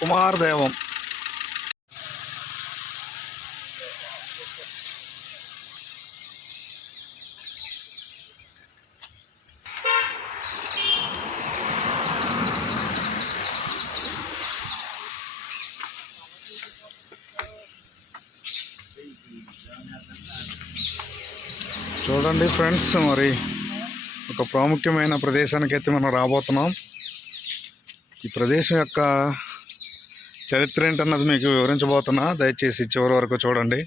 కుమారదేవం. చూడండి ఫ్రెండ్స్, మరి ఒక ప్రాముఖ్యమైన ప్రదేశానికి అయితే మనం రాబోతున్నాం. ఈ ప్రదేశం యొక్క చరిత్ర ఏంటన్నది మీకు వివరించబోతున్నా, దయచేసి చివరి వరకు చూడండి.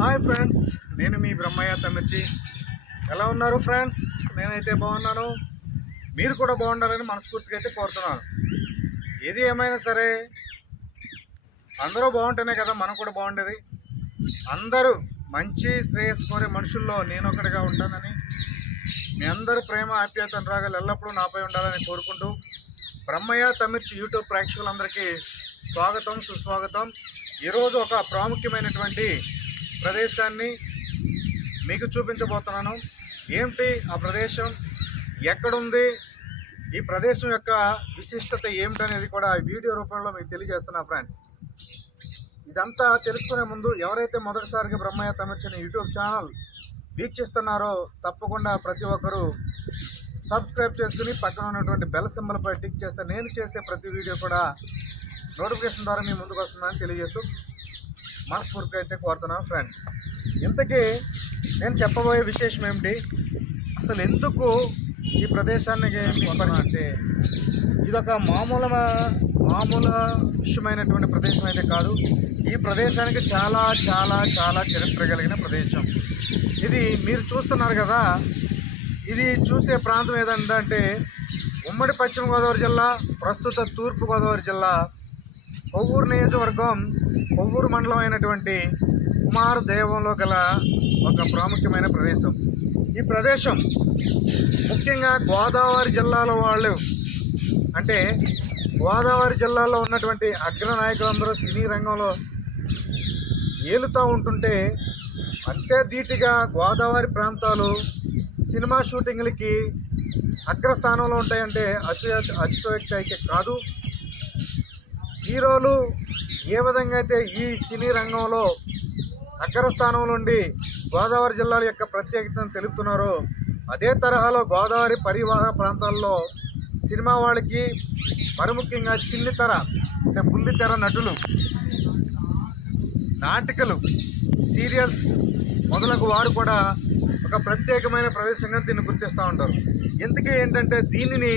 హాయ్ ఫ్రెండ్స్, నేను మీ బ్రహ్మయ్య తమిర్చి. ఎలా ఉన్నారు ఫ్రెండ్స్? నేనైతే బాగున్నాను, మీరు కూడా బాగుండాలని మనస్ఫూర్తిగా అయితే కోరుతున్నాను. ఏది ఏమైనా సరే అందరూ బాగుంటేనే కదా మనం కూడా బాగుండేది. అందరూ మంచి శ్రేయస్సు కోరే మనుషుల్లో నేను ఒకటిగా ఉంటానని, మీ అందరూ ప్రేమ ఆప్యాయత అనురాగాలు ఎల్లప్పుడూ నాపై ఉండాలని కోరుకుంటూ, బ్రహ్మయ్య తమిర్చి యూట్యూబ్ ప్రేక్షకులందరికీ స్వాగతం, సుస్వాగతం. ఈరోజు ఒక ప్రాముఖ్యమైనటువంటి ప్రదేశాన్ని మీకు చూపించబోతున్నాను. ఏమిటి ఆ ప్రదేశం, ఎక్కడుంది, ఈ ప్రదేశం యొక్క విశిష్టత ఏమిటనేది కూడా వీడియో రూపంలో మీకు తెలియజేస్తున్నా ఫ్రెండ్స్. ఇదంతా తెలుసుకునే ముందు ఎవరైతే మొదటిసారిగా బ్రహ్మయ్య తమిర్చి యూట్యూబ్ ఛానల్ వీక్షిస్తున్నారో తప్పకుండా ప్రతి ఒక్కరూ సబ్స్క్రైబ్ చేసుకుని పక్కన ఉన్నటువంటి బెల్ సింబల్పై టిక్ చేస్తే నేను చేసే ప్రతి వీడియో కూడా నోటిఫికేషన్ ద్వారా మీ ముందుకు వస్తుందని తెలియజేస్తూ మనస్ఫూర్తిగా అయితే కోరుతున్నాను ఫ్రెండ్స్. ఇంతకీ నేను చెప్పబోయే విశేషం ఏమిటి, అసలు ఎందుకు ఈ ప్రదేశానికి అంటే ఇదొక మామూలు విషయమైనటువంటి ప్రదేశం అయితే కాదు. ఈ ప్రదేశానికి చాలా చాలా చాలా చరిత్ర కలిగిన ప్రదేశం ఇది. మీరు చూస్తున్నారు కదా, ఇది చూసే ప్రాంతం ఏదంటే ఉమ్మడి పశ్చిమ గోదావరి జిల్లా, ప్రస్తుత తూర్పు గోదావరి జిల్లా, కొవ్వూరు నియోజకవర్గం, కొవ్వూరు మండలం అయినటువంటి కుమారదేవంలో గల ఒక ప్రాముఖ్యమైన ప్రదేశం. ఈ ప్రదేశం ముఖ్యంగా గోదావరి జిల్లాలో వాళ్ళు, అంటే గోదావరి జిల్లాలో ఉన్నటువంటి అగ్ర నాయకులందరూ సినీ రంగంలో ఏలుతూ ఉంటుంటే అంతే ధీటుగా గోదావరి ప్రాంతాలు సినిమా షూటింగ్లకి అగ్రస్థానంలో ఉంటాయంటే అతిశయోక్తి కాదు. హీరోలు ఏ విధంగా అయితే ఈ సినీ రంగంలో అగ్రస్థానంలో ఉండి గోదావరి జిల్లాల యొక్క ప్రత్యేకతను తెలుపుతున్నారో అదే తరహాలో గోదావరి పరివాహక ప్రాంతాల్లో సినిమా వాళ్ళకి మరి ముఖ్యంగా చిన్నితెర అంటే బుల్లితెర నటులు, నాటికలు, సీరియల్స్ మొదలగు వారు కూడా ఒక ప్రత్యేకమైన ప్రదేశంగా దీన్ని గుర్తిస్తూ ఉంటారు. ఎందుకే ఏంటంటే దీనిని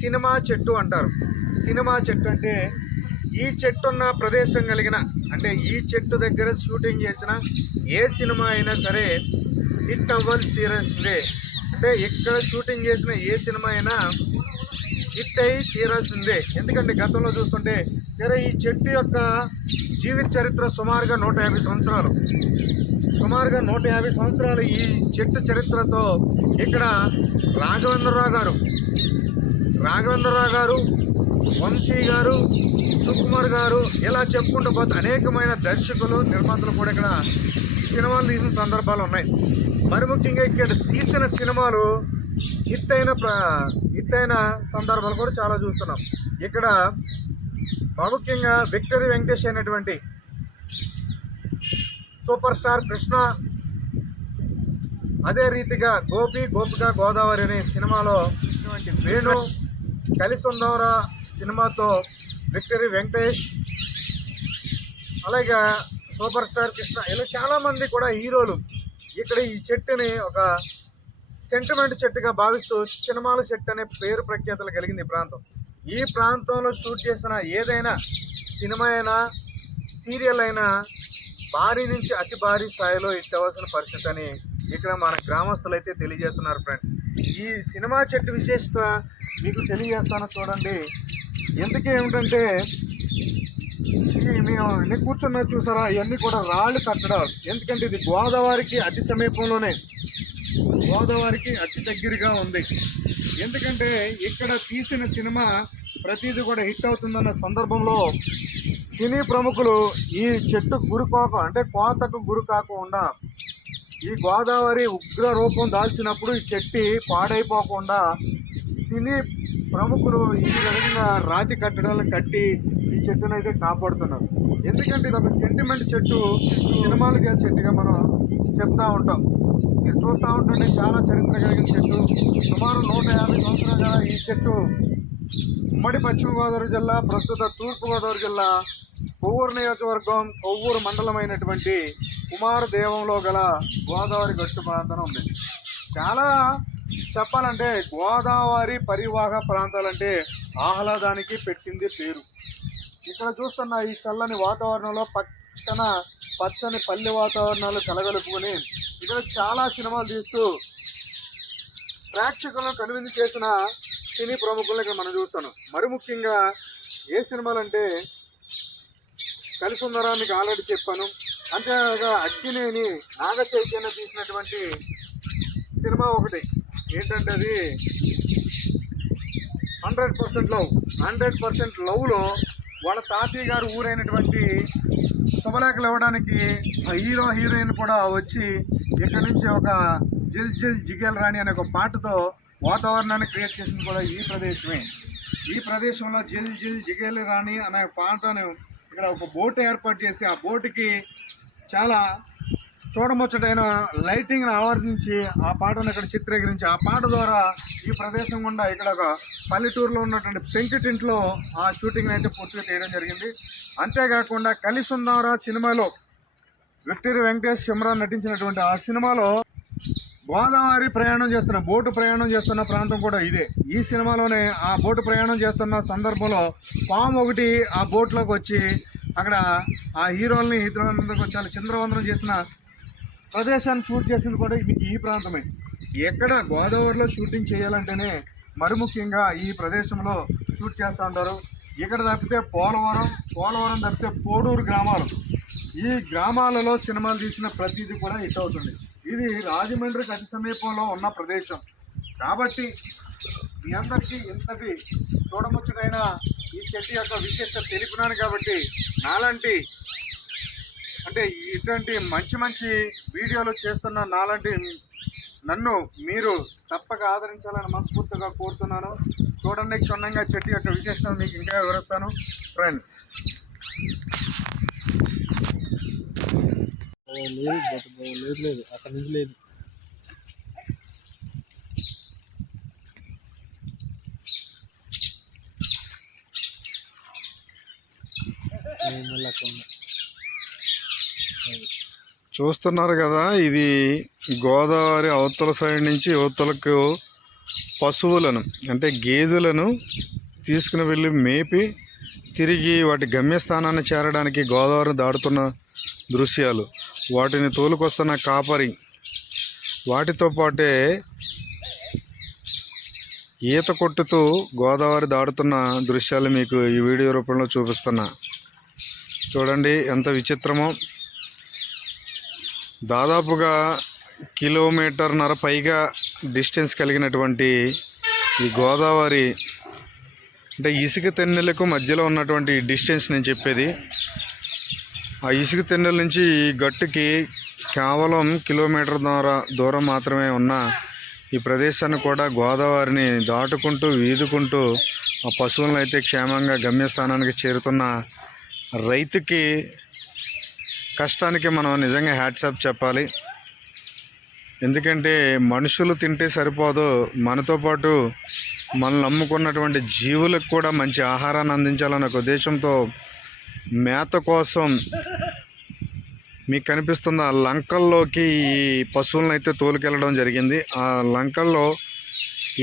సినిమా చెట్టు అంటారు. సినిమా చెట్టు అంటే ఈ చెట్టు ఉన్న ప్రదేశం కలిగిన అంటే ఈ చెట్టు దగ్గర షూటింగ్ చేసిన ఏ సినిమా అయినా సరే హిట్ అవ్వాల్సి తీరాల్సిందే. అంటే ఇక్కడ షూటింగ్ చేసిన ఏ సినిమా అయినా హిట్ అయి తీరాల్సిందే. ఎందుకంటే గతంలో చూస్తుంటే ఈ చెట్టు యొక్క జీవిత చరిత్ర సుమారుగా 150 సంవత్సరాలు. సుమారుగా 150 సంవత్సరాలు ఈ చెట్టు చరిత్రతో ఇక్కడ రాఘవేంద్రరావు గారు, వంశీ గారు, సుకుమార్ గారు ఇలా చెప్పుకుంటూ పోతే అనేకమైన దర్శకులు, నిర్మాతలు కూడా ఇక్కడ సినిమాలు తీసిన సందర్భాలు ఉన్నాయి. మరి ముఖ్యంగా ఇక్కడ తీసిన సినిమాలు హిట్ అయిన సందర్భాలు కూడా చాలా చూస్తున్నాం. ఇక్కడ ప్రాముఖ్యంగా విక్టరీ వెంకటేష్ అయినటువంటి సూపర్ స్టార్ కృష్ణ, అదే రీతిగా గోపిక గోదావరి అనే సినిమాలో వేణు, కలిసుందవరా సినిమాతో విక్టరీ వెంకటేష్, అలాగే సూపర్ స్టార్ కృష్ణ ఇలా చాలామంది కూడా హీరోలు ఇక్కడ ఈ చెట్టుని ఒక సెంటిమెంట్ చెట్టుగా భావిస్తూ సినిమాల చెట్టు అనే పేరు ప్రఖ్యాతలు కలిగింది ఈ ప్రాంతం. ఈ ప్రాంతంలో షూట్ చేసిన ఏదైనా సినిమా అయినా సీరియల్ అయినా భారీ నుంచి అతి భారీ స్థాయిలో హిట్ అవ్వాల్సిన పరిస్థితి అని ఇక్కడ మన గ్రామస్తులు అయితే తెలియజేస్తున్నారు. ఫ్రెండ్స్, ఈ సినిమా చెట్టు విశేషత మీకు తెలియజేస్తాను చూడండి. ఎందుకు ఏమిటంటే మేము ఎన్ని కూర్చున్నా చూసారా, ఇవన్నీ కూడా రాళ్ళు కట్టడాలు. ఎందుకంటే ఇది గోదావరికి అతి సమీపంలోనే, గోదావరికి అతి దగ్గరగా ఉంది. ఎందుకంటే ఇక్కడ తీసిన సినిమా ప్రతిదీ కూడా హిట్ అవుతుందన్న సందర్భంలో సినీ ప్రముఖులు ఈ చెట్టు కోతకు గురి కాకుండా ఈ గోదావరి ఉగ్ర రూపం దాల్చినప్పుడు ఈ చెట్టు పాడైపోకుండా సినీ ప్రముఖులు ఈ విధంగా రాతి కట్టడాలను కట్టి ఈ చెట్టునైతే కాపాడుతున్నారు. ఎందుకంటే ఇది ఒక సెంటిమెంట్ చెట్టు, సినిమాలకి చెట్టుగా మనం చెప్తా ఉంటాం. మీరు చూస్తూ ఉంటుంటే చాలా చరిత్ర కలిగిన చెట్టు. సుమారు 150 సంవత్సరాలుగా ఈ చెట్టు ఉమ్మడి పశ్చిమ గోదావరి జిల్లా, ప్రస్తుత తూర్పుగోదావరి జిల్లా, కొవ్వూరు నియోజకవర్గం, కొవ్వూరు మండలమైనటువంటి కుమారదేవంలో గల గోదావరి గట్టు ప్రాంతం ఉంది. చాలా చెప్పాలంటే గోదావరి పరివాహక ప్రాంతాలంటే ఆహ్లాదానికి పెట్టింది పేరు. ఇక్కడ చూస్తున్న ఈ చల్లని వాతావరణంలో పక్కన పచ్చని పల్లె వాతావరణాలు కలగలుపుకొని ఇక్కడ చాలా సినిమాలు తీస్తూ ప్రేక్షకులను కనువిందు చేసిన సినీ ప్రముఖులను ఇక్కడ మనం చూస్తున్నాం. మరి ముఖ్యంగా ఏ సినిమాలంటే కలిసుందరా మీకు ఆల్రెడీ చెప్పాను. అంతేకాక అక్కినేని నాగ చైతన్య తీసినటువంటి సినిమా ఒకటి ఏంటంటే అది 100% లవ్లో వాళ్ళ తాతయ్య గారు ఊరైనటువంటి శుభలేఖలు ఇవ్వడానికి హీరోయిన్ కూడా వచ్చి ఇక్కడి నుంచి ఒక జిల్ జిల్ జిగేల్ రాణి అనే ఒక పాటతో వాతావరణాన్ని క్రియేట్ చేసింది కూడా ఈ ప్రదేశమే. ఈ ప్రదేశంలో జిల్ జిల్ జిగేల్ రాణి అనే పాటను ఇక్కడ ఒక బోట్ ఏర్పాటు చేసి ఆ బోటుకి చాలా చూడముచ్చటైన లైటింగ్ని ఆవర్తించి ఆ పాటను ఇక్కడ చిత్రీకరించి ఆ పాట ద్వారా ఈ ప్రదేశం గుండా ఇక్కడ ఒక పల్లెటూరులో ఉన్నటువంటి పెంకుటింట్లో ఆ షూటింగ్ని అయితే పూర్తిగా చేయడం జరిగింది. అంతేకాకుండా కలిసుందవరా సినిమాలో విక్టరీ వెంకటేష్, సిమ్రాన్ నటించినటువంటి ఆ సినిమాలో గోదావరి బోటు ప్రయాణం చేస్తున్న ప్రాంతం కూడా ఇదే. ఈ సినిమాలోనే ఆ బోటు ప్రయాణం చేస్తున్న సందర్భంలో పాము ఒకటి ఆ బోట్లోకి వచ్చి అక్కడ ఆ హీరోల్ని చాలా చింద్రవందనం చేసిన ప్రదేశాన్ని షూట్ చేసింది కూడా మీకు ఈ ప్రాంతమే. ఎక్కడ గోదావరిలో షూటింగ్ చేయాలంటేనే మరి ముఖ్యంగా ఈ ప్రదేశంలో షూట్ చేస్తూ ఉంటారు. ఇక్కడ తప్పితే పోలవరం తప్పితే పోడూరు గ్రామాలు, ఈ గ్రామాలలో సినిమాలు తీసిన ప్రతిదీ కూడా హిట్ అవుతుంది. ఇది రాజమండ్రికి అతి సమీపంలో ఉన్న ప్రదేశం కాబట్టి మీ అందరికీ ఇంతటి చూడముచ్చటైన ఈ చెట్టు యొక్క విశిష్టత తెలిపినాను కాబట్టి నాలాంటి అంటే ఇటువంటి మంచి మంచి వీడియోలు చేస్తున్న నాలాంటి నన్ను మీరు తప్పక ఆదరించాలని మనస్ఫూర్తిగా కోరుతున్నాను. చూడండి క్షుణ్ణంగా చెట్టు యొక్క విశేషత మీకు ఇంకా వివరిస్తాను ఫ్రెండ్స్. లేదు అక్కడ నుంచి లేదు. చూస్తున్నారు కదా, ఇది గోదావరి అవతల సైడ్ నుంచి యువతలకు పశువులను అంటే గేదెలను తీసుకుని వెళ్ళి మేపి తిరిగి వాటి గమ్యస్థానాన్ని చేరడానికి గోదావరి దాటుతున్న దృశ్యాలు, వాటిని తోలుకొస్తున్న కాపరి, వాటితో పాటే ఈత కొట్టుతూ గోదావరి దాటుతున్న దృశ్యాలు మీకు ఈ వీడియో రూపంలో చూపిస్తున్నా. చూడండి ఎంత విచిత్రమో. దాదాపుగా 1.5 కిలోమీటర్ పైగా డిస్టెన్స్ కలిగినటువంటి ఈ గోదావరి అంటే ఇసుక తెన్నెలకు మధ్యలో ఉన్నటువంటి డిస్టెన్స్ నేను చెప్పేది. ఆ ఇసుక తెన్నెల నుంచి ఈ గట్టుకి కేవలం 1 కిలోమీటర్ దూరం మాత్రమే ఉన్న ఈ ప్రదేశాన్ని కూడా గోదావరిని దాటుకుంటూ వీదుకుంటూ ఆ పశువులను అయితే క్షేమంగా గమ్యస్థానానికి చేరుతున్న రైతుకి కష్టానికి మనం నిజంగా హ్యాట్సాప్ చెప్పాలి. ఎందుకంటే మనుషులు తింటే సరిపోదు, మనతో పాటు మనల్ని నమ్ముకున్నటువంటి జీవులకు కూడా మంచి ఆహారాన్ని అందించాలన్న ఒక ఉద్దేశంతో మేత కోసం మీకు కనిపిస్తున్న లంకల్లోకి ఈ పశువులను అయితే తోలుకెళ్ళడం జరిగింది. ఆ లంకల్లో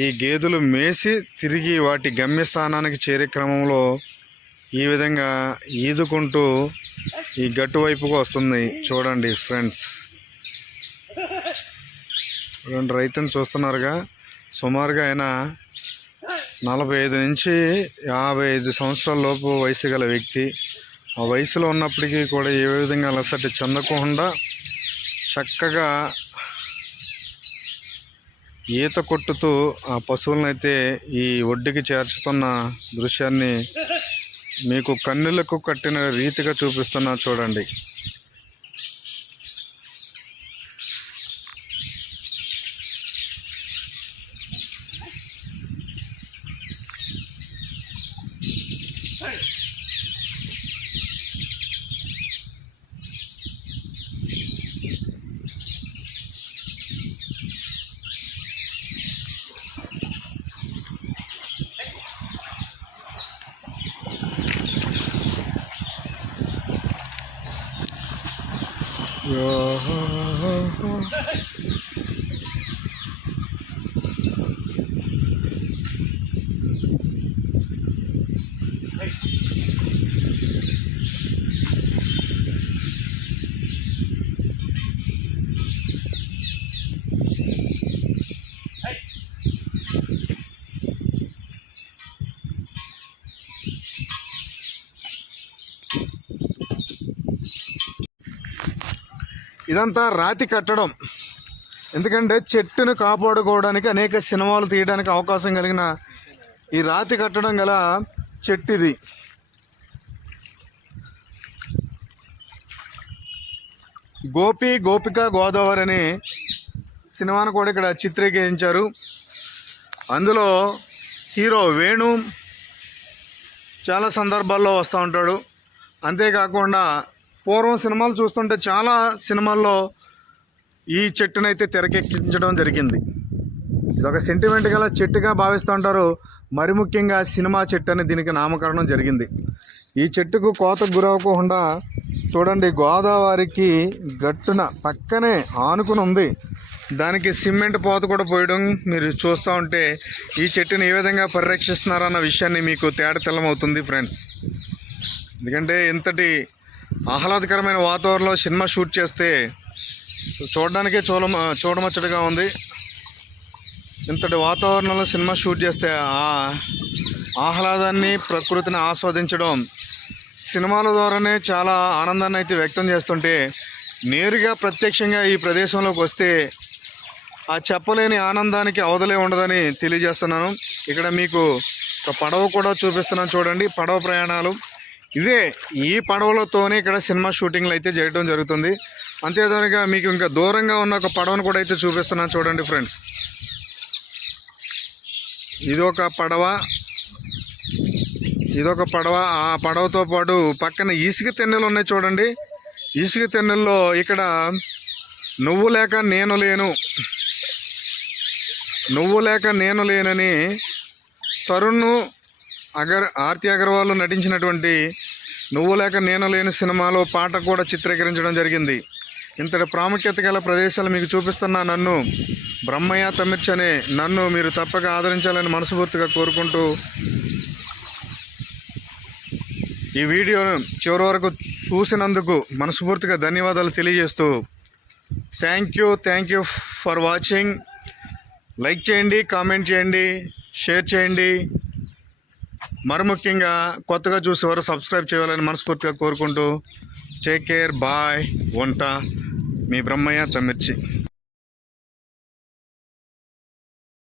ఈ గేదెలు మేసి తిరిగి వాటి గమ్యస్థానానికి చేరే క్రమంలో ఈ విధంగా ఈదుకుంటూ ఈ గట్టు వైపుకు వస్తుంది. చూడండి ఫ్రెండ్స్, రెండు రైతుని చూస్తున్నారుగా. సుమారుగా ఆయన 45 నుంచి 55 సంవత్సరాల లోపు వయసు గల వ్యక్తి. ఆ వయసులో ఉన్నప్పటికీ కూడా ఏ విధంగా అలసట చెందకుండా చక్కగా ఈత కొట్టుతూ ఆ పశువులను అయితే ఈ ఒడ్డుకి చేర్చుతున్న దృశ్యాన్ని మీకు కన్నులకు కట్టిన రీతిగా చూపిస్తున్నా. చూడండి. ఇదంతా రాతి కట్టడం. ఎందుకంటే చెట్టును కాపాడుకోవడానికి అనేక సినిమాలు తీయడానికి అవకాశం కలిగిన ఈ రాతి కట్టడం గల చెట్టు ఇది. గోపిక గోదావరి అనే సినిమాను కూడా ఇక్కడ చిత్రీకరించారు. అందులో హీరో వేణు చాలా సందర్భాల్లో వస్తూ ఉంటాడు. అంతేకాకుండా పూర్వం సినిమాలు చూస్తుంటే చాలా సినిమాల్లో ఈ చెట్టునైతే తెరకెక్కించడం జరిగింది. ఇది ఒక సెంటిమెంట్ గల చెట్టుగా భావిస్తూ ఉంటారు. మరి ముఖ్యంగా సినిమా చెట్టు అని దీనికి నామకరణం జరిగింది. ఈ చెట్టుకు కోతకు గురవకుండా చూడండి, గోదావరికి గట్టున పక్కనే ఆనుకుని ఉంది. దానికి సిమెంట్ పోత కూడా పోయడం మీరు చూస్తూ ఉంటే ఈ చెట్టుని ఏ విధంగా పరిరక్షిస్తున్నారన్న విషయాన్ని మీకు తేటతెల్లమవుతుంది ఫ్రెండ్స్. ఎందుకంటే ఇంతటి ఆహ్లాదకరమైన వాతావరణంలో సినిమా షూట్ చేస్తే చూడడానికే చూడముచ్చటగా ఉంది. ఇంతటి వాతావరణంలో సినిమా షూట్ చేస్తే ఆ ఆహ్లాదాన్ని ప్రకృతిని ఆస్వాదించడం సినిమాల ద్వారానే చాలా ఆనందాన్ని అయితే వ్యక్తం చేస్తుంటే నేరుగా ప్రత్యక్షంగా ఈ ప్రదేశంలోకి వస్తే ఆ చెప్పలేని ఆనందానికి అవధలే ఉండదని తెలియజేస్తున్నాను. ఇక్కడ మీకు ఒక పడవ కూడా చూపిస్తున్నాను చూడండి. పడవ ప్రయాణాలు ఇవే. ఈ పడవలతోనే ఇక్కడ సినిమా షూటింగ్లు అయితే చేయడం జరుగుతుంది. అంతేదానిగా మీకు ఇంకా దూరంగా ఉన్న ఒక పడవను కూడా అయితే చూపిస్తున్నాను చూడండి ఫ్రెండ్స్. ఇదొక పడవ. ఆ పడవతో పాటు పక్కన ఇసుక తెన్నెలు ఉన్నాయి చూడండి. ఇసుక తెన్నెల్లో ఇక్కడ నువ్వు లేక నేను లేనని తరుణ్ ఆర్తి అగర్వాల్ నటించినటువంటి నువ్వు లేక నేను లేని సినిమాలో పాట కూడా చిత్రీకరించడం జరిగింది. ఇంతటి ప్రాముఖ్యత గల ప్రదేశాలు మీకు చూపిస్తున్న నన్ను బ్రహ్మయ్య తమిర్చి అనే నన్ను మీరు తప్పక ఆదరించాలని మనస్ఫూర్తిగా కోరుకుంటూ ఈ వీడియోను చివరి వరకు చూసినందుకు మనస్ఫూర్తిగా ధన్యవాదాలు తెలియజేస్తూ thank you for watching. Like చేయండి, కామెంట్ చేయండి, షేర్ చేయండి. మరి ముఖ్యంగా కొత్తగా చూసేవారు సబ్స్క్రైబ్ చేయాలని మనస్ఫూర్తిగా కోరుకుంటూ టేక్ కేర్, బాయ్. ఉంటా. మీ బ్రహ్మయ్య తమిర్చి.